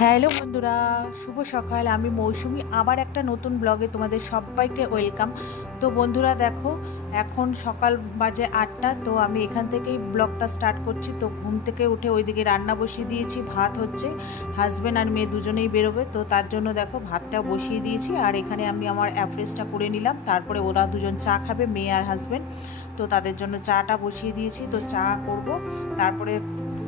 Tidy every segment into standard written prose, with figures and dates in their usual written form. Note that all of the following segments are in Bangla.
হ্যালো বন্ধুরা, শুভ সকাল। আমি মৌসুমি, আবার একটা নতুন ব্লগে তোমাদের সবাইকে ওয়েলকাম। তো বন্ধুরা দেখো, এখন সকাল বাজে 8টা। তো আমি এখান থেকেই ব্লগটা স্টার্ট করছি। তো ঘুম থেকে উঠে ওইদিকে রান্না বসিয়ে দিয়েছি, ভাত হচ্ছে। হাজব্যান্ড আর মেয়ে দুজনেই বেরোবে, তো তার জন্য দেখো ভাতটা বসিয়ে দিয়েছি। আর এখানে আমি আমার অ্যাফ্রেসটা করে নিলাম। তারপরে ওরা দুজন চা খাবে, মেয়ে আর হাজব্যান্ড। তো তাদের জন্য চাটা বসিয়ে দিয়েছি। তো চা করব, তারপরে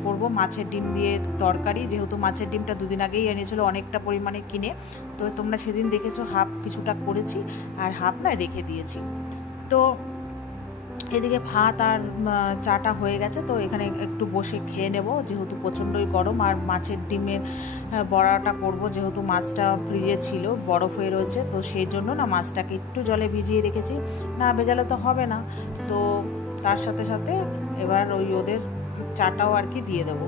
করব মাছের ডিম দিয়ে তরকারি। যেহেতু মাছের ডিমটা দুদিন আগেই এনেছিল অনেকটা পরিমাণে কিনে, তো তোমরা সেদিন দেখেছো হাফ কিছুটা করেছি আর হাফ না রেখে দিয়েছি। তো এদিকে ভাত আর চাটা হয়ে গেছে। তো এখানে একটু বসে খেয়ে নেব, যেহেতু প্রচণ্ডই গরম। আর মাছের ডিমের বড়াটা করব, যেহেতু মাছটা ফ্রিজে ছিল, বরফ হয়ে রয়েছে। তো সেই জন্য না মাছটাকে একটু জলে ভিজিয়ে রেখেছি, না ভেজালে তো হবে না। তো তার সাথে সাথে এবার ওদের চাটাও আর কি দিয়ে দেবো।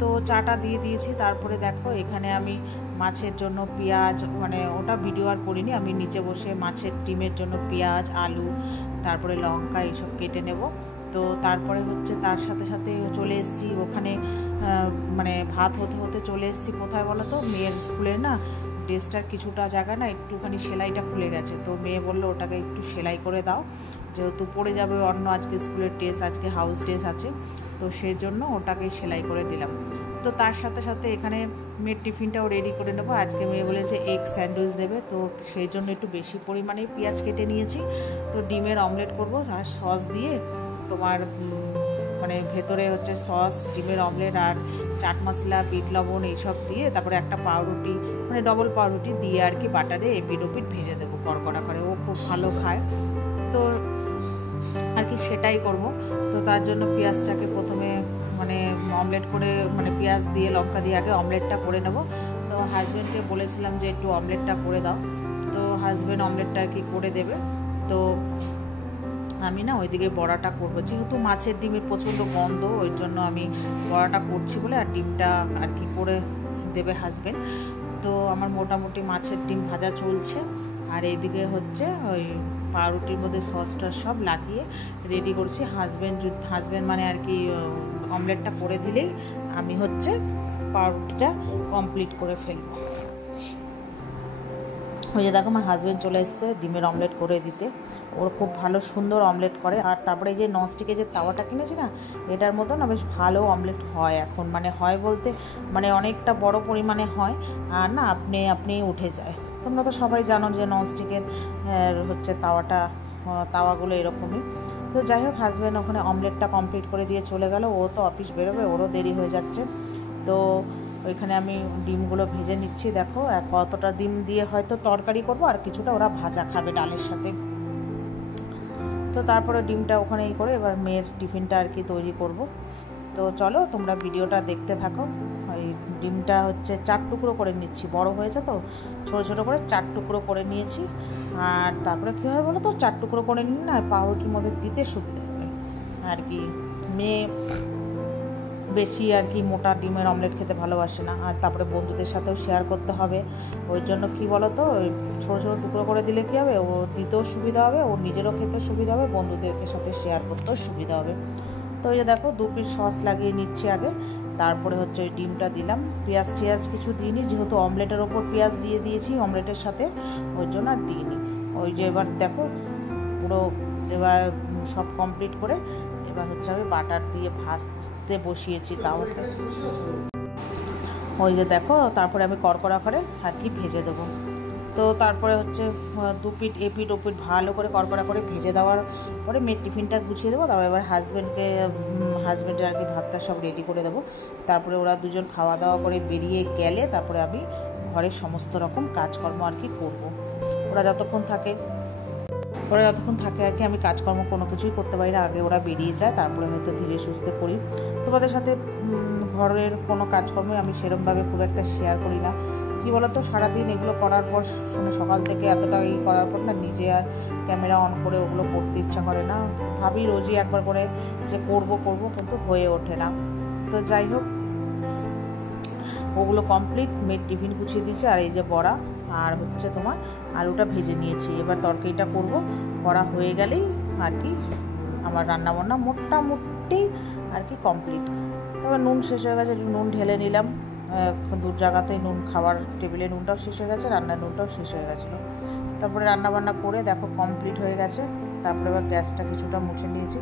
তো চাটা দিয়ে দিয়েছি। তারপরে দেখো এখানে আমি মাছের জন্য পেঁয়াজ, মানে ওটা ভিডিও আর করিনি, আমি নিচে বসে মাছের ডিমের জন্য পেঁয়াজ, আলু, তারপরে লঙ্কা এইসব কেটে নেব। তো তারপরে হচ্ছে তার সাথে সাথে চলে এসেছি ওখানে, মানে ভাত হতে হতে চলে এসেছি কোথায় বলো তো, মেয়ের স্কুলের না ড্রেসটার কিছুটা জায়গা না একটুখানি সেলাইটা খুলে গেছে। তো মেয়ে বললো ওটাকে একটু সেলাই করে দাও, যেহেতু পড়ে যাবে অন্য আজকে স্কুলের ড্রেস, আজকে হাউস ড্রেস আছে। তো সেই জন্য ওটাকে সেলাই করে দিলাম। তো তার সাথে সাথে এখানে মেয়ের টিফিনটাও রেডি করে নেবো। আজকে মেয়ে বলেছে এগ স্যান্ডউইচ দেবে, তো সেই জন্য একটু বেশি পরিমাণেই পেঁয়াজ কেটে নিয়েছি। তো ডিমের অমলেট করব, আর সস দিয়ে তোমার মানে ভেতরে হচ্ছে সস, ডিমের অমলেট আর চাট মশলা, বিট লবণ এইসব দিয়ে, তারপরে একটা পাউরুটি, মানে ডবল পাউরুটি দিয়ে আর কি বাটারে এপিট ওপিট ভেজে দেবো কড়কড়া করে। ও খুব ভালো খায়, তো আর কি সেটাই করব। তো তার জন্য পেঁয়াজটাকে প্রথমে মানে অমলেট করে, মানে পেঁয়াজ দিয়ে লঙ্কা দিয়ে আগে অমলেটটা করে নেব। তো হাজব্যান্ডকে বলেছিলাম যে একটু অমলেটটা করে দাও, তো হাজব্যান্ড অমলেটটা আর কি করে দেবে। তো আমি না ওইদিকে বড়াটা করবো, যেহেতু মাছের ডিমের প্রচণ্ড গন্ধ, ওই জন্য আমি বড়াটা করছি বলে, আর ডিমটা আর কি করে দেবে হাজব্যান্ড। তো আমার মোটামুটি মাছের ডিম ভাজা চলছে, আর এইদিকে হচ্ছে ওই পাউরুটির মধ্যে সসটা সব লাগিয়ে রেডি করছি। হাজব্যান্ড মানে আর কি অমলেটটা করে দিলেই আমি হচ্ছে পাউরুটিটা কমপ্লিট করে ফেলবো। ওই যে দেখো আমার হাজব্যান্ড চলে এসছে ডিমের অমলেট করে দিতে। ওর খুব ভালো সুন্দর অমলেট করে। আর তারপরে এই যে ননস্টিকে যে তাওয়াটা কিনেছি না, এটার মতো না বেশ ভালো অমলেট হয় এখন, মানে হয় বলতে মানে অনেকটা বড় পরিমাণে হয়, আর না আপনি উঠে যায়। তোমরা তো সবাই জানো যে ননস্টিকের হচ্ছে তাওয়াগুলো এরকমই। তো যাই হোক, হাজব্যান্ড ওখানে অমলেটটা কমপ্লিট করে দিয়ে চলে গেল। ও তো অফিস বেরোবে, ওরও দেরি হয়ে যাচ্ছে। তো ওইখানে আমি ডিমগুলো ভেজে নিচ্ছি। দেখো কতটা ডিম দিয়ে হয়তো তরকারি করব, আর কিছুটা ওরা ভাজা খাবে ডালের সাথে। তো তারপরে ডিমটা ওখানেই করে এবার মেয়ের টিফিনটা আর কি তৈরি করব। তো চলো তোমরা ভিডিওটা দেখতে থাকো। ওই ডিমটা হচ্ছে 4 টুকরো করে নিচ্ছি, বড় হয়েছে তো ছোটো ছোটো করে 4 টুকরো করে নিয়েছি। আর তারপরে কী হয় বলো তো, 4 টুকরো করে নিন না, পাউরুটির মধ্যে দিতে সুবিধা হবে আর কি। মেয়ে বেশি আর কি মোটা ডিমের অমলেট খেতে ভালোবাসে না, আর তারপরে বন্ধুদের সাথেও শেয়ার করতে হবে। ওই জন্য কি বলো তো, ওই ছোটো ছোটো টুকরো করে দিলে কী হবে, ও দিতেও সুবিধা হবে, ওর নিজেরও খেতে সুবিধা হবে, বন্ধুদেরকে সাথে শেয়ার করতেও সুবিধা হবে। তো ওই যে দেখো 2 পিস সস লাগিয়ে নিচ্ছি আগে, তারপরে হচ্ছে ওই ডিমটা দিলাম। পেঁয়াজ কিছু দিইনি, যেহেতু অমলেটের ওপর পেঁয়াজ দিয়ে দিয়েছি অমলেটের সাথে, ওই জন্য আর দিইনি। ওই যে এবার দেখো পুরো এবার সব কমপ্লিট করে এবার হচ্ছে আমি বাটার দিয়ে ভাজতে বসিয়েছি তাওয়াতে। ওই যে দেখো তারপরে আমি কড়কড়া করে আর কি ভেজে দেবো। তো তারপরে হচ্ছে 2 পিঠ এপিঠ ওপিঠ ভালো করে কড়কড়া করে ভেজে দেওয়ার পরে মেয়ের টিফিনটা গুছিয়ে দেবো। তারপর এবার হাজব্যান্ডের আর কি ভাতটা সব রেডি করে দেবো। তারপরে ওরা দুজন খাওয়া দাওয়া করে বেরিয়ে গেলে তারপরে আমি ঘরের সমস্ত রকম কাজকর্ম আর কি করবো। ওরা যতক্ষণ থাকে আর কি আমি কাজকর্ম কোনো কিছুই করতে পারি না, আগে ওরা বেরিয়ে যায়, তারপরে হয়তো ধীরে সুস্থে করি। তোমাদের সাথে ঘরের কোনো কাজকর্মই আমি সেরকমভাবে খুব একটা শেয়ার করি না। কী বলো তো, সারাদিন এগুলো করার পর সকাল থেকে এতটা করার পর না নিজে আর ক্যামেরা অন করে ওগুলো করতে ইচ্ছা করে না। ভাবি রোজই একবার করে যে করব কিন্তু হয়ে ওঠে না। তো যাই হোক, ওগুলো কমপ্লিট, মেয়ের টিফিন গুছিয়ে দিয়েছি। আর এই যে বড়া আর হচ্ছে তোমার আলুটা ভেজে নিয়েছি। এবার তরকারিটা করব, করা হয়ে গেলেই আর কি আমার রান্নাবান্না মোটামুটি আর কি কমপ্লিট। এবার নুন শেষ হয়ে গেছে, নুন ঢেলে নিলাম। দূর জায়গাতেই নুন, খাবার টেবিলে নুনটাও শেষ হয়ে গেছে, রান্নার নুনটাও শেষ হয়ে গেছিলো। তারপরে রান্নাবান্না করে দেখো কমপ্লিট হয়ে গেছে। তারপরে এবার গ্যাসটা কিছুটা মুছে নিয়েছি।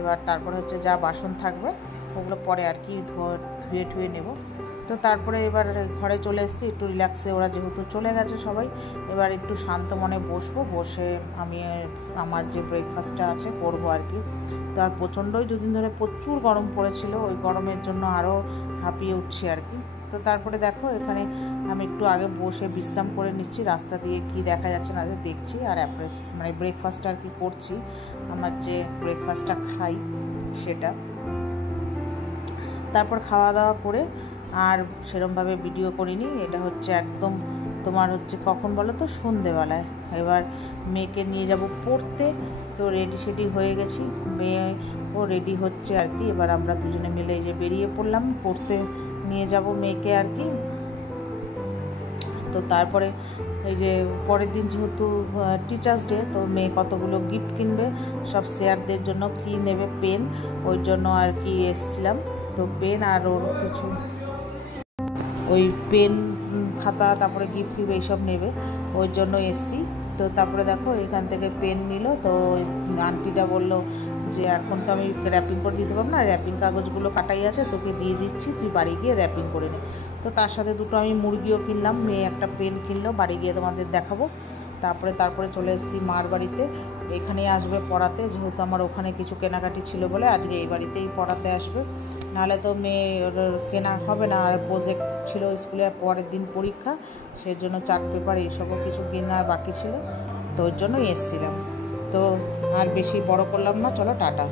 এবার তারপরে হচ্ছে যা বাসন থাকবে ওগুলো পরে আর কি ধুয়ে ঠুয়ে নেব। তো তারপরে এবার ঘরে চলে এসেছি একটু রিল্যাক্সে, ওরা যেহেতু চলে গেছে সবাই, এবার একটু শান্ত মনে বসবো, বসে আমি আমার যে ব্রেকফাস্টটা আছে করবো আর কি। তো আর প্রচণ্ডই দুদিন ধরে প্রচুর গরম পড়েছিল, ওই গরমের জন্য আরও হাঁপিয়ে উঠছি আর কি। তো তারপরে দেখো এখানে আমি একটু আগে বসে বিশ্রাম করে নিচ্ছি, রাস্তা দিয়ে কি দেখা যাচ্ছে না দেখছি, আর মানে ব্রেকফাস্ট আর কি করছি, আমার যে ব্রেকফাস্টটা খাই সেটা। তারপর খাওয়া দাওয়া করে আর সেরমভাবে ভিডিও করিনি, এটা হচ্ছে একদম তোমার হচ্ছে কখন বলো তো, সন্ধেবেলায়। এবার মেয়েকে নিয়ে যাব পড়তে, তো রেডি সেডি হয়ে গেছি, মেয়েও রেডি হচ্ছে আর কি। এবার আমরা দুজনে মিলে এই যে বেরিয়ে পড়লাম, পড়তে নিয়ে যাব মেয়েকে আর কি। তো তারপরে এই যে পরের দিন যেহেতু টিচার্স ডে, তো মেয়ে কতগুলো গিফট কিনবে, সব স্যারদের জন্য কি নেবে, পেন, ওই জন্য আর কি এসছিলাম। তো পেন আর ওর কিছু ওই পেন, খাতা, তারপরে গিফট ফিফট এইসব নেবে, ওই জন্য এসছি। তো তারপরে দেখো এখান থেকে পেন নিল, তো আন্টিটা বললো যে এখন তো আমি র্যাপিং করে দিতে পারবো না, র্যাপিং কাগজগুলো কাটাই আছে, তোকে দিয়ে দিচ্ছি, তুই বাড়ি গিয়ে র্যাপিং করে নে। তো তার সাথে দুটো আমি মুরগিও কিনলাম, মেয়ে একটা পেন কিনলো, বাড়ি গিয়ে তোমাদের দেখাবো। তারপরে চলে এসেছি মার বাড়িতে, এখানেই আসবে পড়াতে, যেহেতু আমার ওখানে কিছু কেনাকাটি ছিল বলে আজকে এই বাড়িতেই পড়াতে আসবে, নাহলে তো মেয়ে কেনা হবে না। আর প্রজেক্ট ছিল স্কুলে, পরের দিন পরীক্ষা, সেই জন্য চার্ট পেপার এইসবও কিছু কেনার বাকি ছিল, তো ওর জন্যই এসেছিলাম। তো আর বেশি বড় করলাম না, চলো টাটা।